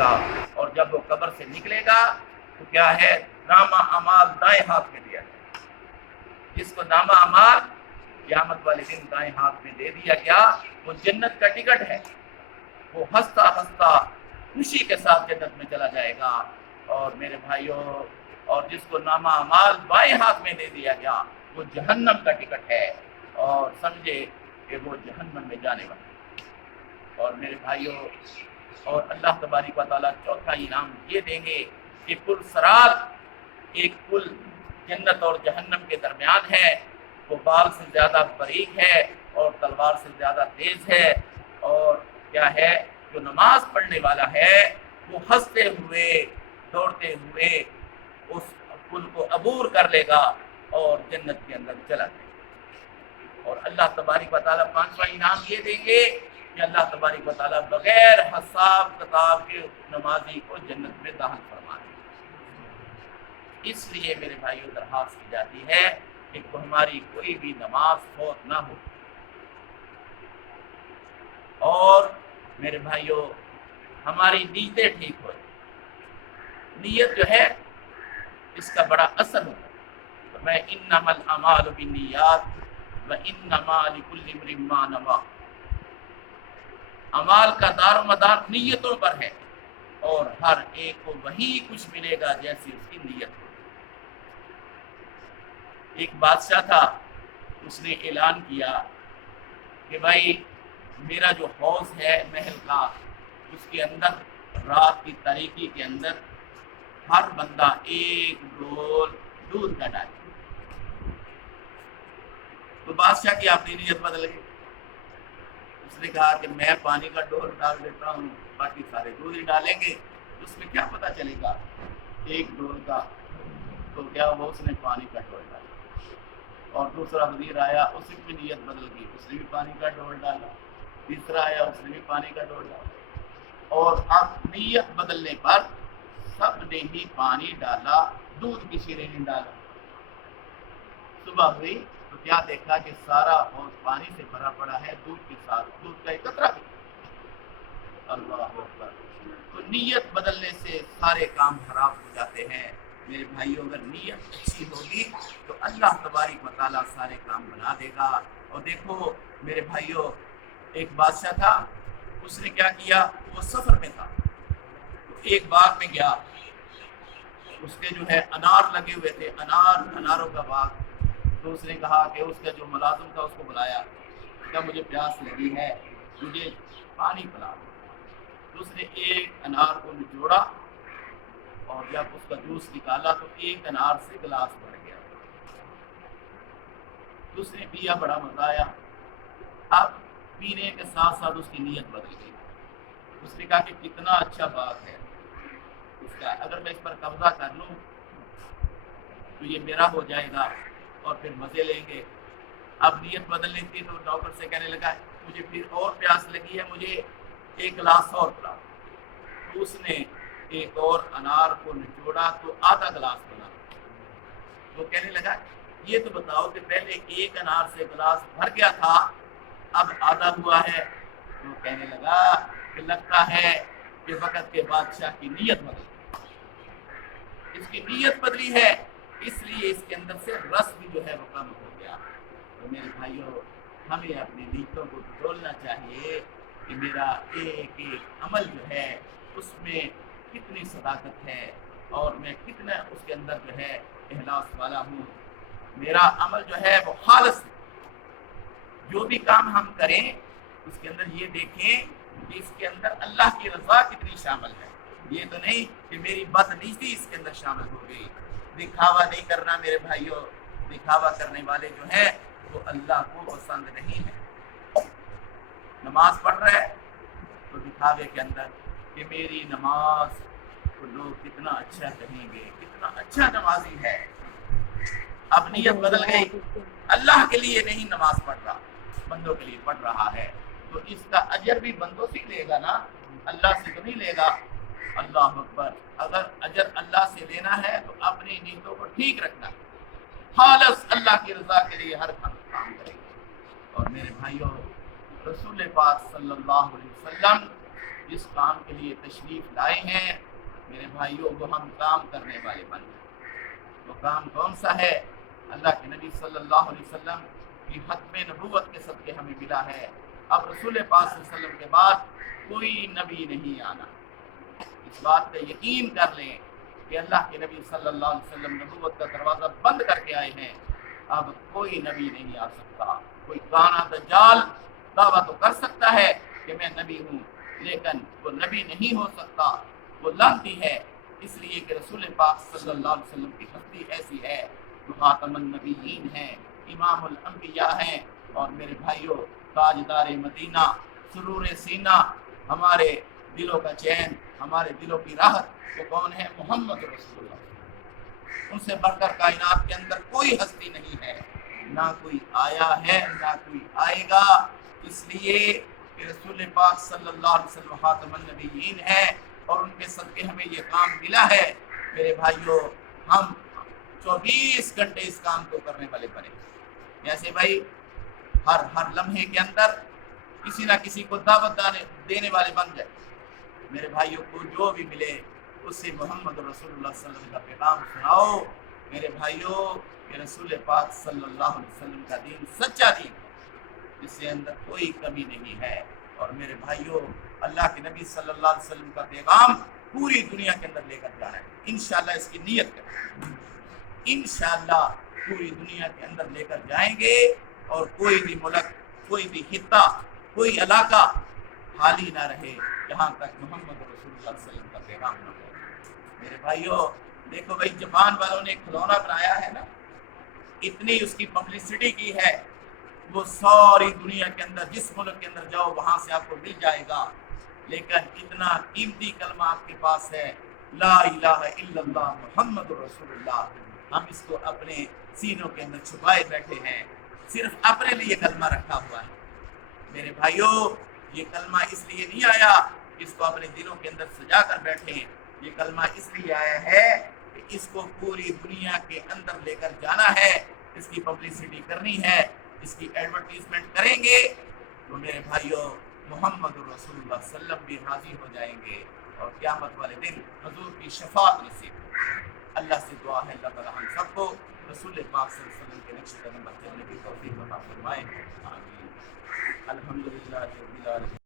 گا، اور جب وہ قبر سے نکلے گا تو کیا ہے، نامہ اعمال دائیں ہاتھ میں دیا جائے گا۔ جس کو نامہ اعمال قیامت والے دن دائیں ہاتھ میں دے دیا گیا، وہ جنت کا ٹکٹ ہے، وہ ہنستا ہنستا خوشی کے ساتھ جنت میں چلا جائے گا۔ اور میرے بھائیوں، اور جس کو نامہ اعمال بائیں ہاتھ میں دے دیا گیا، وہ جہنم کا ٹکٹ ہے، اور سمجھے کہ وہ جہنم میں جانے والا ہے۔ اور میرے بھائیوں، اور اللہ تبارک و تعالیٰ چوتھا انعام یہ دیں گے کہ پل صراط، ایک پل جنت اور جہنم کے درمیان ہے، وہ بال سے زیادہ باریک ہے اور تلوار سے زیادہ تیز ہے، اور کیا ہے، جو نماز پڑھنے والا ہے وہ ہنستے ہوئے دوڑتے ہوئے اس پل کو عبور کر لے گا اور جنت کے اندر چلا جائے گا۔ اور اللہ تبارک و تعالیٰ پانچواں انعام یہ دیں گے کہ اللہ تبارک و تعالیٰ بغیر حساب کتاب کے نمازی کو جنت میں داخل فرما دیں گے۔ اس لیے میرے بھائیوں درخواست کی جاتی ہے کہ ہماری کوئی بھی نماز فوت نہ ہو، اور میرے بھائیوں ہماری نیتیں ٹھیک ہو جائیں۔ نیت جو ہے اس کا بڑا اثر ہوتا ہے۔ میں انما الاعمال بالنیات وانما لکل امرئ ما نوی، اعمال کا دار و مدار نیتوں پر ہے، اور ہر ایک کو وہی کچھ ملے گا جیسی اس کی نیت ہو۔ ایک بادشاہ تھا، اس نے اعلان کیا کہ بھائی میرا جو حوض ہے محل کا، اس کے اندر رات کی تاریکی کے اندر ہر بندہ ایک ڈول دودھ کا ڈالے۔ تو بادشاہ کی اپنی نیت بدل گئی، اس نے کہا کہ میں پانی کا ڈول ڈال دیتا ہوں، باقی سارے دودھ ہی ڈالیں گے، اس میں کیا پتہ چلے گا ایک ڈول کا۔ تو کیا وہ اس نے پانی کا ڈول ڈالا، اور دوسرا وزیر آیا، اس کی بھی نیت بدل گئی، اس نے بھی پانی کا ڈول ڈالا، تیسرا آیا، اس نے بھی پانی کا ڈول ڈالا، اور اب نیت بدلنے پر سب نے ہی پانی ڈالا، دودھ کسی نے نہیں ڈالا۔ صبح ہوئی تو کیا دیکھا کہ سارا حوض پانی سے بھرا پڑا ہے، دودھ کے ساتھ دودھ کا ایک قطرہ بھی۔ اللہ اکبر۔ تو نیت بدلنے سے سارے کام خراب ہو جاتے ہیں۔ میرے بھائیوں، اگر نیت اچھی ہوگی تو اللہ تبارک و تعالیٰ سارے کام بنا دے گا۔ اور دیکھو میرے بھائیوں، ایک بادشاہ تھا، اس نے کیا کیا، وہ سفر میں تھا، تو ایک باغ میں گیا، اس کے جو ہے انار لگے ہوئے تھے، اناروں کا باغ۔ تو اس نے کہا کہ اس کا جو ملازم تھا اس کو بلایا، کیا مجھے پیاس لگی ہے، مجھے پانی پلا۔ تو اس نے ایک انار کو نچوڑا، اور جب اس کا جوس نکالا تو ایک انار سے گلاس بھر گیا۔ تو اس نے پیا، بڑا مزہ آیا۔ اب پینے کے ساتھ ساتھ اس کی نیت بدل گئی، اس نے کہا کہ کتنا اچھا باغ ہے اس کا، اگر میں اس پر قبضہ کر لوں تو یہ میرا ہو جائے گا اور پھر مزے لیں گے۔ اب نیت بدلنی تھی تو ڈاکٹر سے کہنے لگا مجھے پھر اور پیاس لگی ہے، مجھے ایک گلاس اور پلاؤ۔ تو اس نے ایک اور انار کو نچوڑا تو آدھا گلاس بنا۔ تو کہنے لگا یہ تو بتاؤ کہ پہلے ایک انار سے گلاس بھر گیا تھا، اب آدھا ہوا ہے۔ تو کہنے لگا کہ لگتا ہے کہ وقت کے بادشاہ کی نیت بدلی، اس کی نیت بدلی ہے، اس لیے اس کے اندر سے رس بھی جو ہے وہ کم ہو گیا۔ تو میرے بھائیوں، ہمیں اپنی نیتوں کو ٹٹولنا چاہیے کہ میرا ایک ایک عمل جو ہے اس میں کتنی صداقت ہے، اور میں کتنا اس کے اندر جو ہے اخلاص والا ہوں، میرا عمل جو ہے وہ خالص ہے۔ جو بھی کام ہم کریں اس کے اندر یہ دیکھیں کہ اس کے اندر اللہ کی رضا کتنی شامل ہے، یہ تو نہیں کہ میری بدنیتی اس کے اندر شامل ہو گئی۔ دکھاوا نہیں کرنا میرے بھائیوں، دکھاوا کرنے والے جو ہیں وہ اللہ کو پسند نہیں ہے۔ نماز پڑھ رہے تو دکھاوے کے اندر کہ میری نماز کو لوگ کتنا اچھا کہیں گے، کتنا اچھا نمازی ہے۔ اب نیت بدل گئی، اللہ کے لیے نہیں نماز پڑھ رہا، بندوں کے لیے پڑھ رہا ہے، تو اس کا اجر بھی بندوں سے لے گا نا، اللہ سے تو نہیں لے گا۔ اللہ اکبر۔ اگر اجر اللہ سے لینا ہے تو اپنی نیتوں کو ٹھیک رکھنا، خالص اللہ کی رضا کے لیے ہر کام کرے گا۔ اور میرے بھائیوں، رسول پاک صلی اللہ علیہ وسلم جس کام کے لیے تشریف لائے ہیں میرے بھائیوں وہ ہم کام کرنے والے بن جائیں۔ وہ کام کون سا ہے؟ اللہ کے نبی صلی اللہ علیہ وسلم کی ختم نبوت کے صدقے ہمیں ملا ہے۔ اب رسول پاک صلی اللہ علیہ وسلم کے بعد کوئی نبی نہیں آنا، اس بات کا یقین کر لیں کہ اللہ کے نبی صلی اللہ علیہ وسلم نبوت کا دروازہ بند کر کے آئے ہیں، اب کوئی نبی نہیں آ سکتا۔ کوئی کانا دجال دعویٰ تو کر سکتا ہے کہ میں نبی ہوں، لیکن وہ نبی نہیں ہو سکتا، وہ لعنتی ہے، اس لیے کہ رسول پاک صلی اللہ علیہ وسلم کی ہستی ایسی ہے، وہ خاتم النبیین ہیں، امام الانبیاء ہیں، اور میرے بھائیوں تاجدار مدینہ، سرور سینہ، ہمارے دلوں کا چین، ہمارے دلوں کی راحت، وہ کون ہے؟ محمد رسول اللہ۔ ان سے بڑھ کر کائنات کے اندر کوئی ہستی نہیں ہے، نہ کوئی آیا ہے نہ کوئی آئے گا، اس لیے کہ رسول پاک صلی اللہ علیہ وسلم خاتم النبیین ہے اور ان کے صدقے ہمیں یہ کام ملا ہے۔ میرے بھائیوں ہم 24 گھنٹے اس کام کو کرنے والے بنے، جیسے بھائی ہر لمحے کے اندر کسی نہ کسی کو دعوت دینے والے بن جائے۔ میرے بھائیوں کو جو بھی ملے اس سے محمد رسول اللہ صلی اللہ علیہ وسلم کا پیغام سناؤ۔ میرے بھائیوں کہ رسول پاک صلی اللہ علیہ وسلم کا دین سچا دین ہے، جس کے اندر کوئی کمی نہیں ہے، اور میرے بھائیوں اللہ کے نبی صلی اللہ علیہ وسلم کا پیغام پوری دنیا کے اندر لے کر جانا ہے، انشاءاللہ اس کی نیت کریں، انشاءاللہ پوری دنیا کے اندر لے کر جائیں گے، اور کوئی بھی ملک، کوئی بھی خطہ، کوئی علاقہ خالی نہ رہے جہاں تک محمد رسول اللہ صلی اللہ علیہ وسلم کا پیغام نہ ہو۔ میرے بھائیوں دیکھو بھائی جاپان والوں نے کھلونا بنایا ہے نا، اتنی اس کی پبلسٹی کی ہے، وہ ساری دنیا کے اندر جس ملک کے اندر جاؤ وہاں سے آپ کو مل جائے گا، لیکن اتنا قیمتی کلمہ آپ کے پاس ہے، لا الہ الا اللہ محمد رسول اللہ، ہم اس کو اپنے سینوں کے اندر چھپائے بیٹھے ہیں، صرف اپنے لیے کلمہ رکھا ہوا ہے۔ میرے بھائیوں یہ کلمہ اس لیے نہیں آیا کہ اس کو اپنے دلوں کے اندر سجا کر بیٹھیں، یہ کلمہ اس لیے آیا ہے کہ اس کو پوری دنیا کے اندر لے کر جانا ہے، اس کی پبلسٹی کرنی ہے، اس کی ایڈورٹیزمنٹ کریں گے تو میرے بھائیوں محمد رسول اللہ صلی اللہ علیہ وسلم بھی راضی ہو جائیں گے، اور قیامت والے دن حضور کی شفاعت نصیب۔ اللہ سے دعا ہے اللہ تعالی ہم سب کو رسول پاک صلی اللہ علیہ وسلم کے نقش قدم پر چلنے کی توفیق عطا فرمائے، آمین۔ الحمدللہ رب العالمین۔